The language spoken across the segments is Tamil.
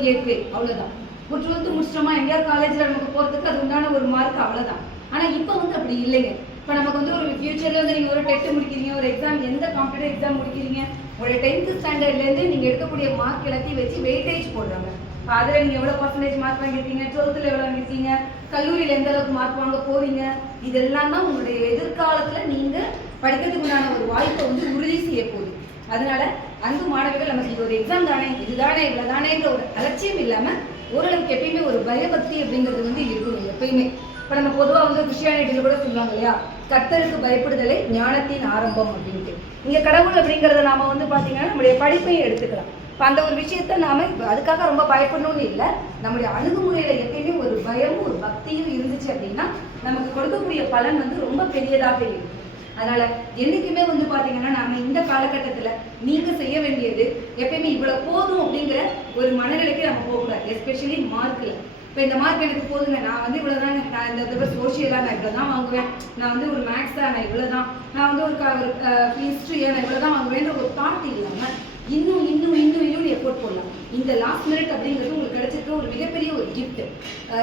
ஃபோர் கேட் வே அவ்வளோதான் ஒரு டுவெல்த்து முடிச்சிட்டோமா எங்கேயாவது காலேஜில் நமக்கு போகிறதுக்கு அது உண்டான ஒரு மார்க் அவ்வளோதான் ஆனால் இப்போ வந்து அப்படி இல்லைங்க. இப்போ நமக்கு வந்து ஒரு ஃபியூச்சரில் வந்து நீங்கள் ஒரு டெட்டு முடிக்கிறீங்க ஒரு எக்ஸாம் எந்த காம்படிட்டிவ் எக்ஸாம் முடிக்கிறீங்க ஒரு டென்த்து ஸ்டாண்டர்ட்லேருந்து நீங்கள் எடுக்கக்கூடிய மார்க் எல்லாத்தையும் வச்சு வெயிட்டேஜ் போடுறாங்க. அதில் நீங்கள் எவ்வளோ பர்சன்டேஜ் மார்க் வாங்கியிருக்கீங்க டுவெல்த்தில் எவ்வளோ வாங்கியிருக்கீங்க கல்லூரியில் எந்த அளவுக்கு மார்க் வாங்க போகிறீங்க இதெல்லாம் தான் உங்களுடைய எதிர்காலத்தில் நீங்கள் படிக்கிறதுக்கு உண்டான ஒரு வாய்ப்பை வந்து உறுதி செய்ய போகுது. அதனால அன்பு மாணவர்கள் நமக்கு இது ஒரு எக்ஸாம் தானே இதுதானே இவ்வளோதானேங்கிற ஒரு அலட்சியம் இல்லாமல் ஓரளவுக்கு எப்பயுமே ஒரு பயபக்தி அப்படிங்கிறது வந்து இருக்கும் எப்பயுமே. இப்போ நம்ம பொதுவாக வந்து கிறிஸ்டியானிட்டியில் கூட சொல்லுவாங்க இல்லையா? கர்த்தருக்கு பயப்படுதலே ஞானத்தின் ஆரம்பம் அப்படின்ட்டு. இங்கே கடவுள் அப்படிங்கிறத நாம் வந்து பார்த்தீங்கன்னா நம்முடைய படிப்பையும் எடுத்துக்கலாம். இப்போ அந்த ஒரு விஷயத்த நாம் இப்போ அதுக்காக ரொம்ப பயப்படணும்னு இல்லை. நம்முடைய அணுகுமுறையில் எப்பயுமே ஒரு பயமும் ஒரு பக்தியும் இருந்துச்சு அப்படின்னா நமக்கு கொடுக்கக்கூடிய பலன் வந்து ரொம்ப பெரியதாக இருக்கும். அதனால என்னைக்குமே வந்து பாத்தீங்கன்னா நாம இந்த காலகட்டத்துல நீங்க செய்ய வேண்டியது எப்பயுமே இவ்வளவு போதும் அப்படிங்கிற ஒரு மனநிலைக்கு நம்ம போகக்கூடாது எஸ்பெஷலி மார்க்ல இப்போ இந்த மார்க் எனக்கு போதுங்க நான் வந்து இவ்வளோதாங்க நான் இந்த தடவை சோஷியலாக நான் இவ்வளோ தான் வாங்குவேன். நான் வந்து ஒரு மேக்ஸாக நான் இவ்வளோ தான் நான் வந்து ஒரு க- ஹிஸ்ட்ரியாக நான் இவ்வளோ தான் வாங்குவேன்ற ஒரு தாட் இல்லாமல் இன்னும் இன்னும் இன்னும் இன்னும் எஃபோர்ட் போடலாம். இந்த லாஸ்ட் மினிட் அப்படிங்கிறது உங்களுக்கு கிடைச்சிருக்க ஒரு மிகப்பெரிய ஒரு கிஃப்ட்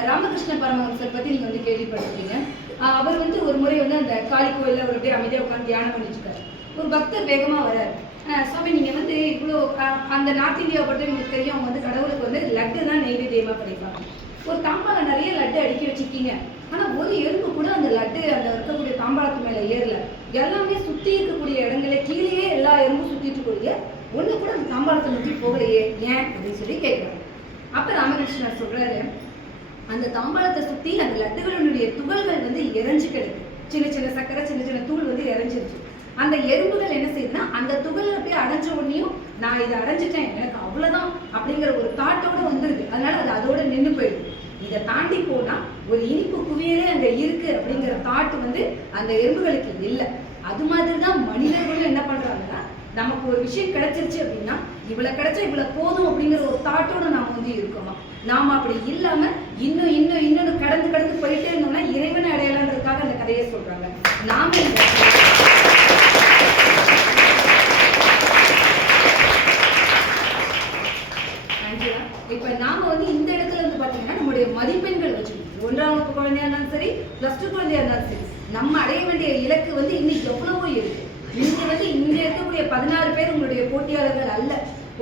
ராமகிருஷ்ண பரமஹம்சர் பற்றி நீங்கள் வந்து கேள்விப்பட்டிருக்கீங்க அவர் வந்து வந்து அந்த காளி கோயிலில் அவர் அப்படியே அமைதியாக உட்காந்து தியானம் பண்ணிட்டு ஒரு பக்தர் வேகமாக வரார். சுவாமி நீங்கள் வந்து இவ்வளோ அந்த நார்த் இந்தியாவை பற்றி உங்களுக்கு தெரியும். அவங்க வந்து கடவுளுக்கு வந்து லட்டு தான் நெய்வேத்தியமாக பண்ணிப்பாங்க ஒரு தாம்பாளம் நிறைய லட்டு அடுக்கி வச்சிருக்கீங்க. ஆனால் ஒரு எறும்பு கூட அந்த லட்டு அந்த இருக்கக்கூடிய தாம்பாளத்து மேலே ஏறல. எல்லாமே சுற்றி இருக்கக்கூடிய இடங்களே கீழேயே எல்லா எறும்பும் சுற்றிட்டு இருக்கக்கூடிய ஒண்ணு கூட அந்த தாம்பாளத்தை நோக்கி போகலையே ஏன்? அப்படின்னு சொல்லி கேட்குறாங்க அப்ப ராமகிருஷ்ணர் சொல்றாரு அந்த தாம்பாளத்தை சுற்றி அந்த லட்டுகளினுடைய துகள்கள் வந்து இறைஞ்சு கிடக்கு. சின்ன சின்ன சக்கரை சின்ன சின்ன தூள் வந்து இறைஞ்சிருச்சு அந்த எறும்புகள் என்ன செய்யுதுன்னா அந்த துகளில் அப்படியே அடைஞ்ச உடனேயும் நான் இதை அடைஞ்சிட்டேன் எனக்கு அவ்வளோதான் அப்படிங்கிற ஒரு தாட்டோட வந்துருது. அதனால அது அதோட நின்று போயிடுது. இதை தாண்டி போனால் ஒரு இனிப்பு குவியலே அங்கே இருக்கு அப்படிங்கிற தாட் வந்து அந்த எறும்புகளுக்கு இல்லை. அது மாதிரி தான் மனிதர்களும் என்ன பண்ணுறாங்கன்னா நமக்கு ஒரு விஷயம் கிடைச்சிருச்சு அப்படின்னா இவ்வளோ கிடைச்சா இவ்வளோ போதும் அப்படிங்கிற ஒரு தாட்டோட நாம வந்து நாம அப்படி இல்லாம இன்னும் இன்னும் இன்னொன்னு கடந்து கடந்து போயிட்டே இருந்தோம்னா இறைவனை அடையலான்றதுக்காக அந்த கதையை சொல்றாங்க. நாம இந்த இப்ப நாம வந்து இந்த இடத்துல வந்து பாத்தீங்கன்னா நம்முடைய மதிப்பெண்கள் வச்சுக்கணும். ஒன்றாம் வகுப்பு குழந்தையா இருந்தாலும் சரி பிளஸ் டூ குழந்தையா இருந்தாலும் சரி நம்ம அடைய வேண்டிய இலக்கு வந்து இன்னும் எவ்வளவோ இருக்கு. இங்க வந்து இங்க இருக்கக்கூடிய பதினாறு பேர் உங்களுடைய போட்டியாளர்கள் அல்ல.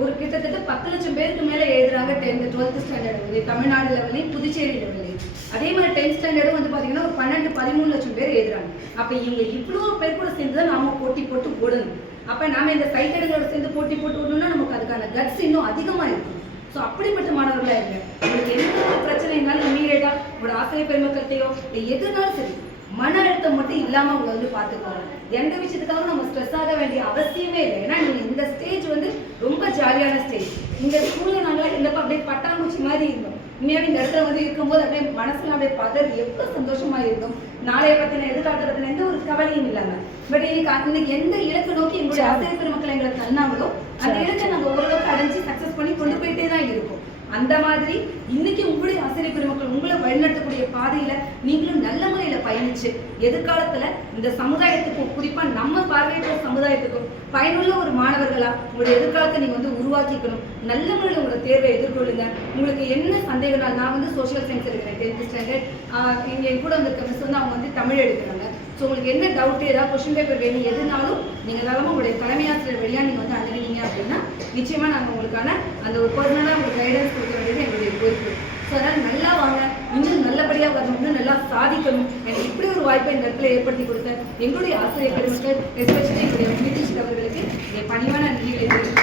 ஒரு கிட்டத்தட்ட பத்து லட்சம் பேருக்கு மேல எழுதுறாங்க டென்த் டுவெல்த் ஸ்டாண்டர்ட் வந்து. தமிழ்நாடு லெவலையும் புதுச்சேரி லெவலையும் அதே மாதிரி டென்த் ஸ்டாண்டர்டும் வந்து பாத்தீங்கன்னா ஒரு பன்னெண்டு பதிமூணு லட்சம் பேர் எழுதுறாங்க. அப்ப இவங்க இவ்வளோ பேர் கூட சேர்ந்து தான் நாம போட்டி போட்டு ஓடணும். அப்ப நாம இந்த சைட்டடுங்களோட சேர்ந்து போட்டி போட்டு ஓடணும்னா நமக்கு அதுக்கான கட்ஸ் இன்னும் அதிகமா இருக்கும். ஸோ அப்படிப்பட்ட மாணவர்களா இருங்க. உங்களுக்கு எந்த ஒரு இருந்தாலும் இமீடியட்டா உங்களோட ஆசிரியர் பெருமக்கள்கிட்டயோ இல்லை எதுனாலும் சரி மன அழுத்தம் மட்டும் இல்லாம அவங்க வந்து பார்த்துக்கோங்க. எந்த விஷயத்துக்காகவும் நம்ம ஸ்ட்ரெஸ் ஆக வேண்டிய அவசியமே இல்லை. ஏன்னா நீங்க இந்த ஜாலியான ஸ்டேஜ் இங்க ஸ்கூல்ல நாங்களா இருந்தப்ப அப்படியே பட்டாம்பூச்சி மாதிரி இருந்தோம். உண்மையாவே இந்த இடத்துல வந்து இருக்கும்போது அப்படியே மனசுல அப்படியே பதறி எவ்வளவு சந்தோஷமா இருக்கும் நாளைய பத்தின எதிர்காலத்தை பத்தின எந்த ஒரு கவலையும் இல்லாம. பட் இன்னைக்கு இன்னைக்கு எந்த இலக்கு நோக்கி எங்களுடைய ஆசிரியர் பெருமக்கள் எங்களை தன்னாங்களோ அந்த இலக்கை நாங்க ஓரளவுக்கு அடைஞ்சு சக்சஸ் பண்ணி கொண்டு போயிட்டே தான் இருக்கோம் அந்த மாதிரி இன்னைக்கு உங்களுடைய ஆசிரியர் பெருமக்கள் உங்களை வழிநடத்தக்கூடிய பாதையில நீங்களும் நல்ல முறையில பயணிச்சு எதிர்காலத்துல இந்த சமுதாயத்துக்கும் குறிப்பா நம்ம பார்வையற்ற சமுதாயத்துக்கும் பயனுள்ள ஒரு மாணவர்களா உங்களுடைய எதிர்காலத்தை நீங்க வந்து உருவாக்கிக்கணும். நல்ல முறையில் உங்களோட தேர்வை எதிர்கொள்ளுங்க. உங்களுக்கு என்ன சந்தேகம்னா நான் வந்து சோஷியல் சயின்ஸ் எடுக்கிறேன். டென்த் ஸ்டாண்டர்ட் இங்க என் கூட வந்திருக்க மிஸ் வந்து அவங்க வந்து தமிழ் எடுக்கிறாங்க. ஸோ உங்களுக்கு என்ன டவுட் ஏதாவது கொஸ்டின் பேப்பர் வேணும் எதுனாலும் நீங்க தாராளமா உங்களுடைய தலைமையாசிரியர் வழியாக வழியா நீங்க வந்து அணுகினீங்க அப்படின்னா நிச்சயமா நாங்க உங்களுக்கான அந்த ஒரு சொல்லணும் எனக்கு இப்படி ஒரு வாய்ப்பை இந்த இடத்துல ஏற்படுத்தி கொடுத்த எங்களுடைய ஆசிரியர் பெருமக்கள் எஸ்பெஷலி எங்களுடைய வெங்கடேஷ் அவர்களுக்கு பணிவான நன்றிகளை தெரிவித்து